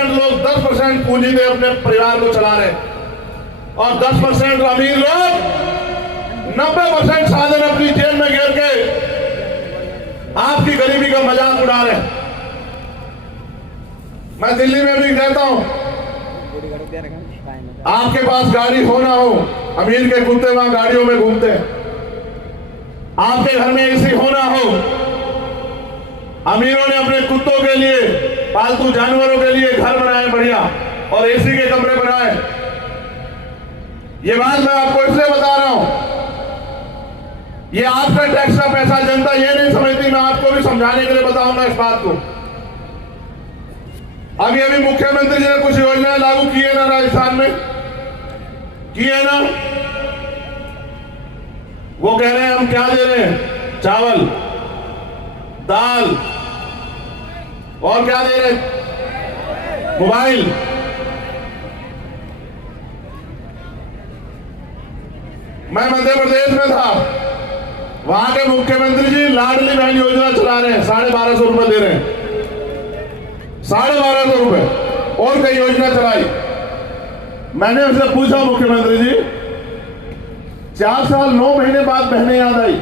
90% लोग 10% पूंजी से अपने परिवार को चला रहे और 10% अमीर लोग 90% साधन अपनी जेब में घेर के आपकी गरीबी का मजाक उड़ा रहे। मैं दिल्ली में भी रहता हूं, आपके पास गाड़ी हो ना हो, अमीर के कुत्ते वहां गाड़ियों में घूमते हैं। आपके घर में एसी हो ना हो, अमीरों ने अपने कुत्तों के लिए, पालतू जानवरों के लिए घर बनाए बढ़िया और एसी के कमरे बनाए। ये बात मैं आपको इसलिए बता रहा हूं, ये आपका टैक्स का पैसा, जनता ये नहीं समझती। मैं आपको भी समझाने के लिए बताऊंगा इस बात को। अभी अभी मुख्यमंत्री जी ने कुछ योजनाएं लागू की है ना राजस्थान में, की है ना। वो कह रहे हैं हम क्या दे रहे हैं, चावल, दाल और क्या दे रहे हैं, मोबाइल। मैं मध्य प्रदेश में था, वहां के मुख्यमंत्री जी लाडली बहन योजना चला रहे हैं, 1250 रुपए दे रहे हैं, 1250 रुपए। और कई योजना चलाई। मैंने उनसे पूछा, मुख्यमंत्री जी 4 साल 9 महीने बाद बहनें याद आई,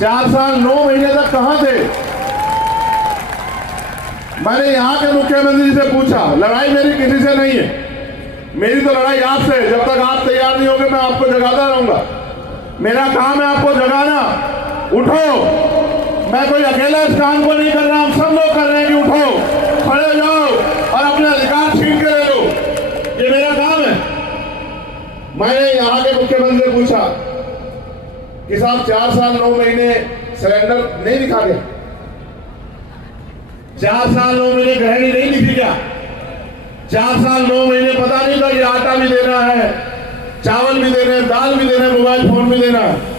4 साल 9 महीने तक कहां थे। मैंने यहां के मुख्यमंत्री से पूछा, लड़ाई मेरी किसी से नहीं है, मेरी तो लड़ाई आपसे। जब तक आप तैयार नहीं होंगे मैं आपको जगाता रहूंगा। मेरा काम है आपको जगाना। उठो, मैं कोई अकेला इस काम को नहीं कर रहा, हम सब लोग कर रहे हैं कि उठो, खड़े हो जाओ और अपने अधिकार छीन के ले लो। ये मेरा काम है। मैंने यहाँ के मुख्यमंत्री से पूछा कि साहब 4 साल 9 महीने सिलेंडर नहीं दिखा गया, 4 साल 9 महीने गृहिणी नहीं दिखी क्या, 4 साल 9 महीने पता नहीं था कि आटा भी देना है, चावल भी देना है, दाल भी देना है, मोबाइल फोन भी देना है।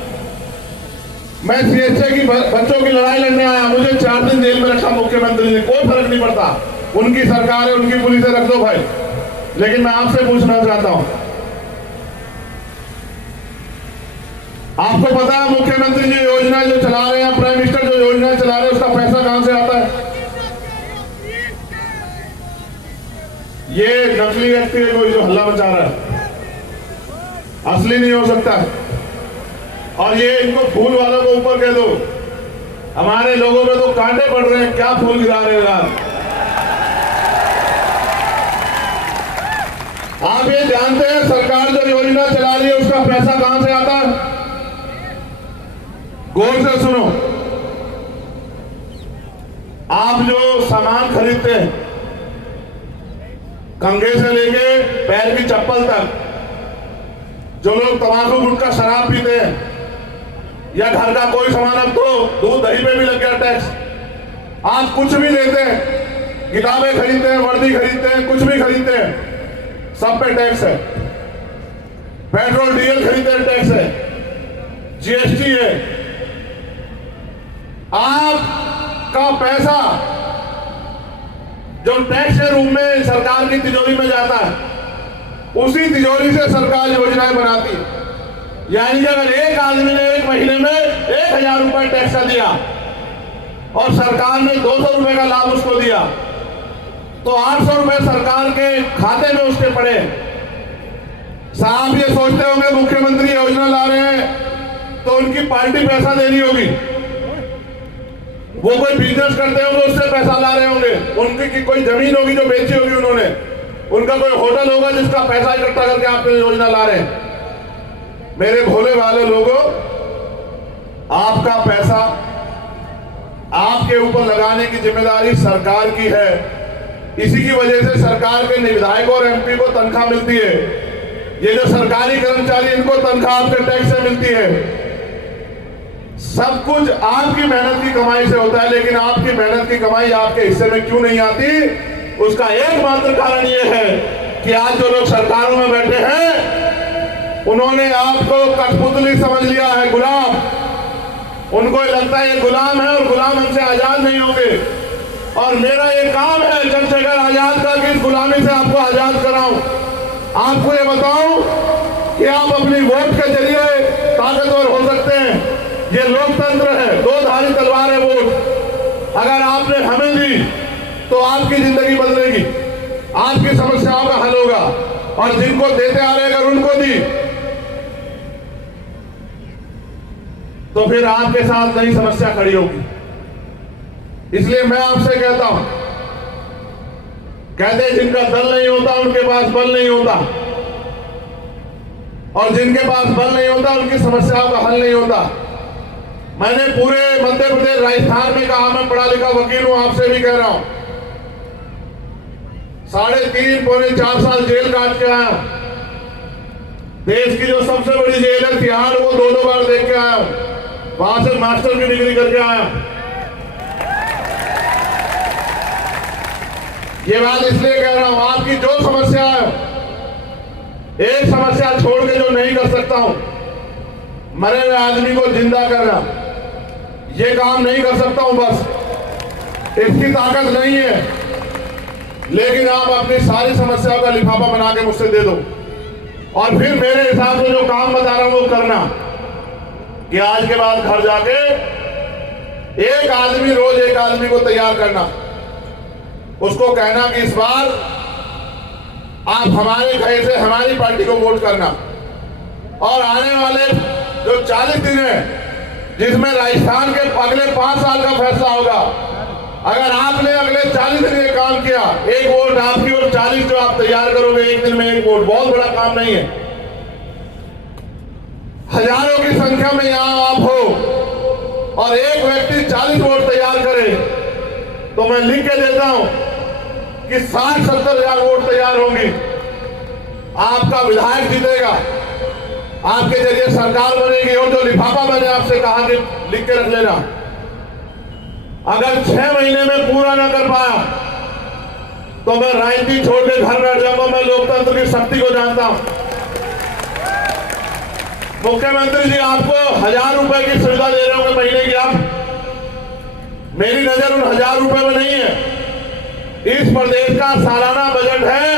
मैं सीएचए की बच्चों की लड़ाई लड़ने आया, मुझे 4 दिन जेल में रखा मुख्यमंत्री ने, कोई फर्क नहीं पड़ता, उनकी सरकार है, उनकी पुलिस है, रख दो भाई। लेकिन मैं आपसे पूछना चाहता हूं, आपको पता है मुख्यमंत्री जी योजना जो चला रहे हैं, प्राइम मिनिस्टर जो योजना चला रहे हैं, उसका पैसा कहां से आता है। ये नकली व्यक्ति है कोई जो हल्ला मचा रहा है, असली नहीं हो सकता है। और ये इनको फूल वालों को ऊपर कह दो, हमारे लोगों में तो कांटे पड़ रहे हैं, क्या फूल गिरा रहे हैं। आप ये जानते हैं सरकार जो योजना चला रही है उसका पैसा कहां से आता है। गौर से सुनो, आप जो सामान खरीदते हैं, कंघे से लेके पैर की चप्पल तक, जो लोग तंबाकू गुटखा शराब पीते हैं या घर का कोई सामान, अब तो दूध दही पे भी लग गया टैक्स। आप कुछ भी लेते हैं, किताबें खरीदते हैं, वर्दी खरीदते हैं, कुछ भी खरीदते हैं, सब पे टैक्स है। पेट्रोल डीजल खरीदते हैं, टैक्स है, जीएसटी है। आपका पैसा जो टैक्स के रूप में सरकार की तिजोरी में जाता है, उसी तिजोरी से सरकार योजनाएं बनाती है। यानी कि अगर एक आदमी ने एक महीने में 1000 रुपए टैक्स का दिया और सरकार ने 200 रुपए का लाभ उसको दिया, तो 800 रुपए सरकार के खाते में उसके पड़े। साहब ये सोचते होंगे मुख्यमंत्री योजना ला रहे हैं तो उनकी पार्टी पैसा दे रही होगी, वो कोई बिजनेस करते होंगे उससे पैसा ला रहे होंगे, उनकी की कोई जमीन होगी जो बेची होगी उन्होंने, उनका कोई होटल होगा जिसका पैसा इकट्ठा करके आप योजना ला रहे हैं। मेरे भोले भाले लोगों, आपका पैसा आपके ऊपर लगाने की जिम्मेदारी सरकार की है। इसी की वजह से सरकार के विधायकों और एमपी को तनख्वाह मिलती है। ये जो सरकारी कर्मचारी, इनको तनख्वाह आपके टैक्स से मिलती है। सब कुछ आपकी मेहनत की कमाई से होता है, लेकिन आपकी मेहनत की कमाई आपके हिस्से में क्यों नहीं आती, उसका एकमात्र कारण यह है कि आज जो लोग सरकारों में बैठे हैं उन्होंने आपको कठपुतली समझ लिया है, गुलाम। उनको लगता है ये गुलाम है और गुलाम हमसे आजाद नहीं होंगे। और मेरा ये काम है चंद्रशेखर आजाद का कि इस गुलामी से आपको आजाद कराऊं। आपको ये बताऊं कि आप अपनी वोट के जरिए ताकतवर हो सकते हैं। ये लोकतंत्र है, दो धारी तलवार है वोट। अगर आपने हमें दी तो आपकी जिंदगी बदलेगी। आपकी समस्याओं का हल होगा। और जिनको देते आ रहे अगर उनको दी तो फिर आपके साथ नई समस्या खड़ी होगी। इसलिए मैं आपसे कहता हूं, कहते हैं जिनका दल नहीं होता उनके पास बल नहीं होता, और जिनके पास बल नहीं होता उनकी समस्याओं का हल नहीं होता। मैंने पूरे मध्य प्रदेश राजस्थान में कहा, मैं पढ़ा लिखा वकील हूं, आपसे भी कह रहा हूं, 3.5 पौने 4 साल जेल काट के आया। देश की जो सबसे बड़ी जेल है तिहाड़, वो 2 बार देख के आया, वहां से मास्टर की डिग्री करके आया। ये बात इसलिए कह रहा हूं, आपकी जो समस्या है, एक समस्या छोड़ के जो नहीं कर सकता हूं, मरे हुए आदमी को जिंदा करना, ये काम नहीं कर सकता हूं, बस इसकी ताकत नहीं है। लेकिन आप अपनी सारी समस्याओं का लिफाफा बना के मुझसे दे दो, और फिर मेरे हिसाब से जो काम बता रहा हूं वो करना, कि आज के बाद घर जाके रोज एक आदमी को तैयार करना, उसको कहना कि इस बार आप हमारे कहे से हमारी पार्टी को वोट करना, और आने वाले जो 40 दिन है जिसमें राजस्थान के अगले 5 साल का फैसला होगा, अगर आपने अगले 40 दिन ये काम किया, एक वोट आपकी और 40 जो आप तैयार करोगे एक दिन में, एक वोट बहुत बड़ा काम नहीं है। हजारों की संख्या में यहां आप हो और एक व्यक्ति 40 वोट तैयार करे, तो मैं लिख के देता हूं कि 60-70 हजार वोट तैयार होंगी। आपका विधायक जीतेगा, आपके जरिए सरकार बनेगी, और जो लिफाफा मैंने आपसे कहा कि लिख के रख लेना, अगर 6 महीने में पूरा ना कर पाया तो मैं राजनीति छोड़ के घर बैठ जाऊंगा। मैं लोकतंत्र की शक्ति को जानता हूं। मुख्यमंत्री जी आपको 1000 रुपए की सुविधा दे रहे होंगे महीने की, आप, मेरी नजर उन 1000 रुपए में नहीं है। इस प्रदेश का सालाना बजट है